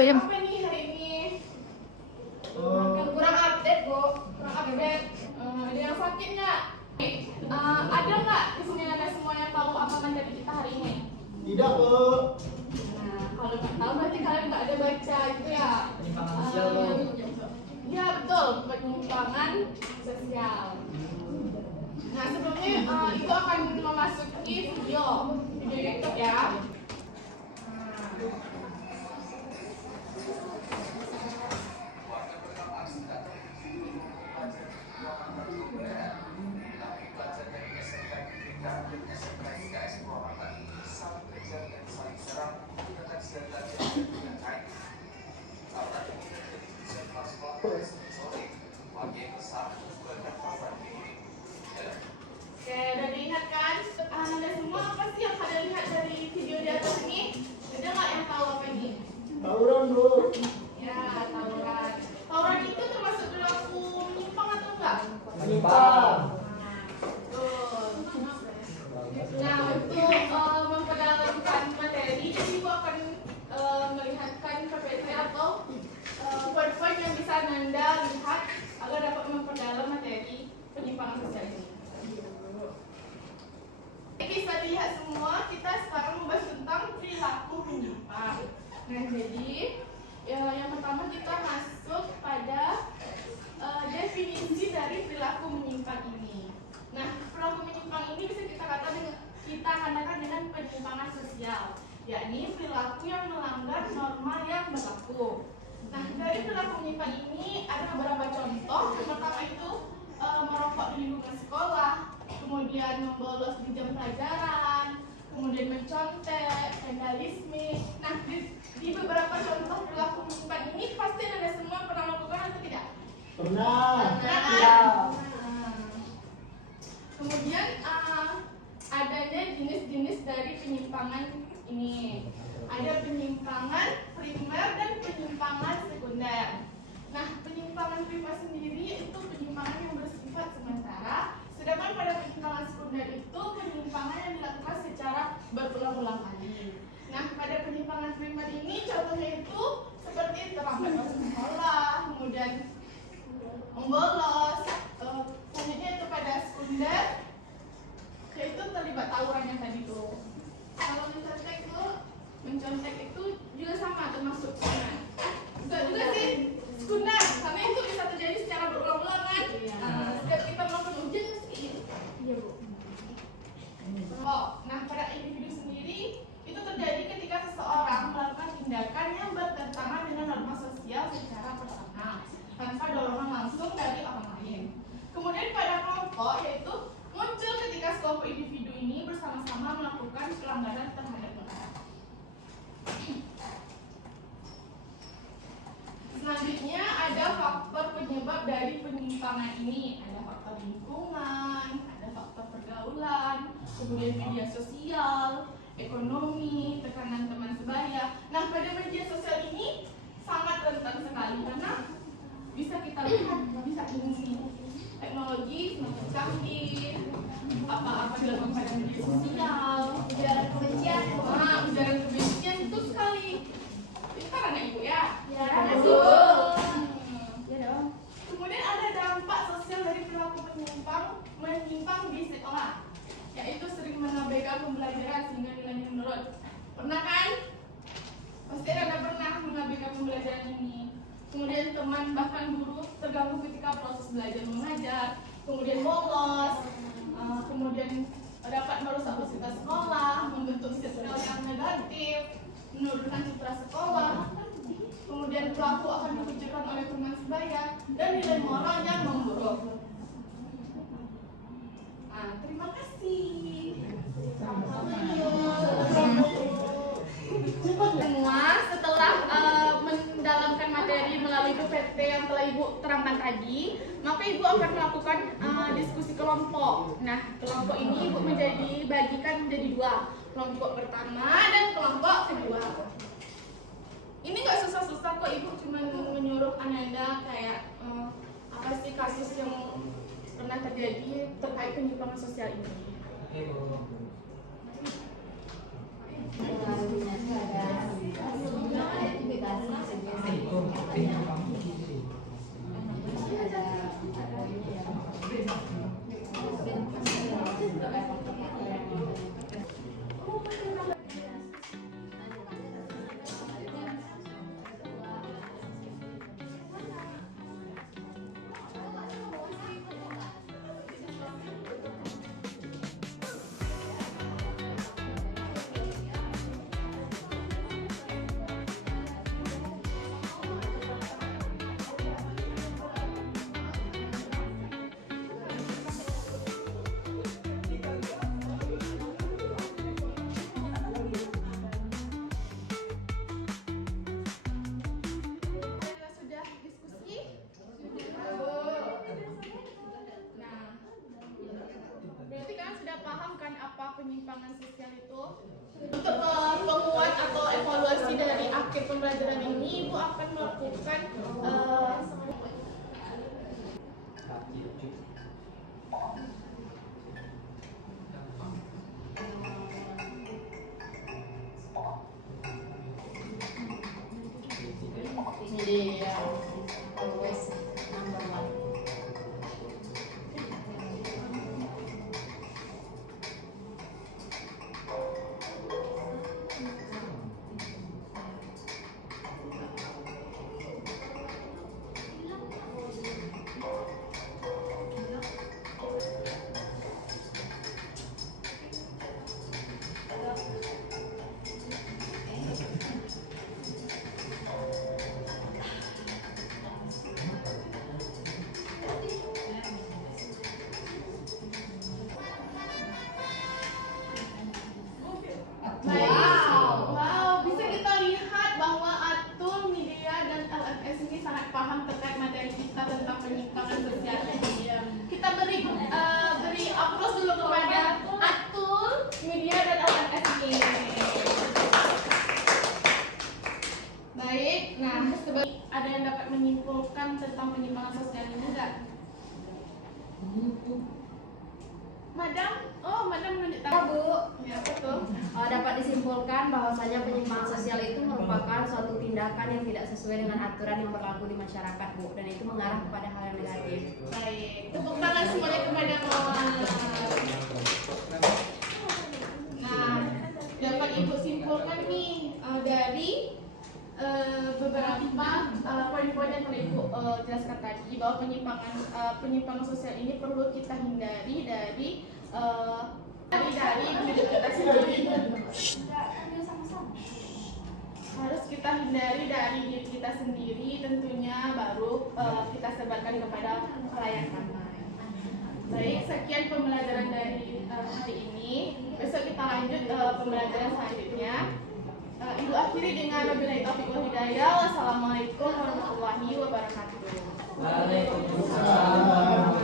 yang apa nih hari ini? Kurang update, Bu. Kurang update. Ada yang sakit nggak? Ada nggak di sini ada semua yang tahu apa materi kita hari ini? Tidak, Bu. Nah, kalau nggak tahu berarti kalian nggak ada baca itu ya. Penyimpangan sosial, Bu. Ya betul, penyimpangan sosial. Nah sebelumnya Ibu akan memasuki video YouTube ya. Oke, udah dilihat kan? Anda semua apa sih yang kalian lihat dari video di atas ini? Ada nggak yang tahu apa ini? Tawuran, Bu. Ya, tawuran. Tawuran itu termasuk perilaku menyimpang atau enggak? Menyimpang. Nah, untuk memperdalamkan materi, jadi Ibu akan melihatkan PPT atau poin-poin yang bisa Anda lihat agar dapat memperdalam materi penyimpangan sosial ini. Bisa dilihat semua, kita sekarang membahas tentang perilaku menyimpang. Nah, jadi yang pertama kita masuk pada definisi dari perilaku menyimpang ini. Nah, perilaku menyimpang ini bisa kita katakan dengan penyimpangan sosial, yakni perilaku yang melanggar norma yang berlaku. Nah, dari perilaku menyimpang ini ada beberapa contoh. Yang pertama itu merokok di lingkungan sekolah, kemudian membolos di jam pelajaran, kemudian mencontek, vandalisme. Nah, di beberapa contoh perilaku menyimpang ini pasti Anda semua pernah melakukan atau tidak? Pernah. Ya. Kemudian adanya jenis-jenis dari penyimpangan ini. Ada penyimpangan primer dan penyimpangan sekunder. Nah, penyimpangan primer sendiri itu penyimpangan yang bersifat sementara, sedangkan pada penyimpangan sekunder itu penyimpangan yang dilakukan secara berulang-ulang kali. Nah, pada penyimpangan primer ini contohnya itu seperti terlambat masuk sekolah, kemudian membolos. Selanjutnya itu pada sekunder, yaitu terlibat tawuran yang tadi itu. Kalau mencontek itu juga sama termasuk sekunder. Enggak juga sih sekunder, karena itu bisa terjadi secara berulang-ulang kan. Setiap kita melakukan ujian iya Bu. Nah pada individu sendiri itu terjadi ketika seseorang melakukan tindakan yang bertentangan dengan norma sosial secara personal tanpa dorongan langsung dari orang lain. Kemudian pada kelompok yaitu muncul ketika sekelompok individu ini bersama-sama melakukan pelanggaran terhadap negara. Selanjutnya ada faktor penyebab dari penyimpangan ini. Ada faktor lingkungan, ada faktor pergaulan, kemudian media sosial, ekonomi, tekanan teman sebaya. Nah, pada media sosial ini sangat rentan sekali karena bisa kita lihat bisa ini teknologi semakin canggih, apa-apa dilakukan pada media sosial, ujaran kebencian, ujaran kebencian itu sekali. Itu kan anak Ibu ya? Ya, ya dong. Kemudian ada dampak sosial dari perilaku menyimpang di sekolah, yaitu sering mengabaikan pembelajaran sehingga nilainya menurun. Pernah kan? Pasti Anda pernah mengabaikan pembelajaran ini. Kemudian teman bahkan guru terganggu ketika proses belajar mengajar, kemudian bolos, kemudian dapat merusak fasilitas sekolah, membentuk sirkel yang negatif, menurunkan citra sekolah, kemudian pelaku akan dikucilkan oleh teman sebaya dan nilai moral yang memburuk. Terima kasih. Semua setelah mendalamkan materi melalui PPT yang telah Ibu terangkan tadi, maka Ibu akan melakukan diskusi kelompok. Nah, kelompok ini Ibu bagikan menjadi dua, kelompok pertama dan kelompok kedua. Ini nggak susah-susah kok, Ibu cuma menyuruh Anda kayak apa sih kasus yang pernah terjadi terkait penyimpangan sosial ini. Ada aktivitas Sudah diskusi? Nah, berarti kalian sudah paham kan apa penyimpangan sosial itu? Untuk penguat atau evaluasi dari akhir pembelajaran ini, Ibu akan melakukan media always number one. Wow, bisa kita lihat bahwa Atul, Media, dan LMS ini sangat paham terkait materi kita tentang penyimpangan sosial ini. Kita beri aplaus dulu kepada Atul, Media, dan LMS ini. Baik, nah sebagai ada yang dapat menyimpulkan tentang penyimpangan sosial ini enggak? Madam, Madam menunjuk Ya, tangan. Bu. Ya, betul. Dapat disimpulkan bahwasanya penyimpangan sosial itu merupakan suatu tindakan yang tidak sesuai dengan aturan yang berlaku di masyarakat, Bu, dan itu mengarah kepada hal yang negatif. Baik, tepuk tangan semuanya kepada Mama. Nah, dapat Ibu simpulkan nih dari beberapa poin-poin yang telah Ibu jelaskan tadi bahwa penyimpangan sosial ini perlu kita hindari dari diri kita sendiri. Harus kita hindari dari diri kita sendiri, tentunya baru kita sebarkan kepada khalayak ramai. Baik, sekian pembelajaran dari hari ini. Besok kita lanjut pembelajaran selanjutnya. Ibu akhiri dengan wabillahi taufiq wal hidayah. Wassalamualaikum warahmatullahi wabarakatuh. Waalaikumsalam.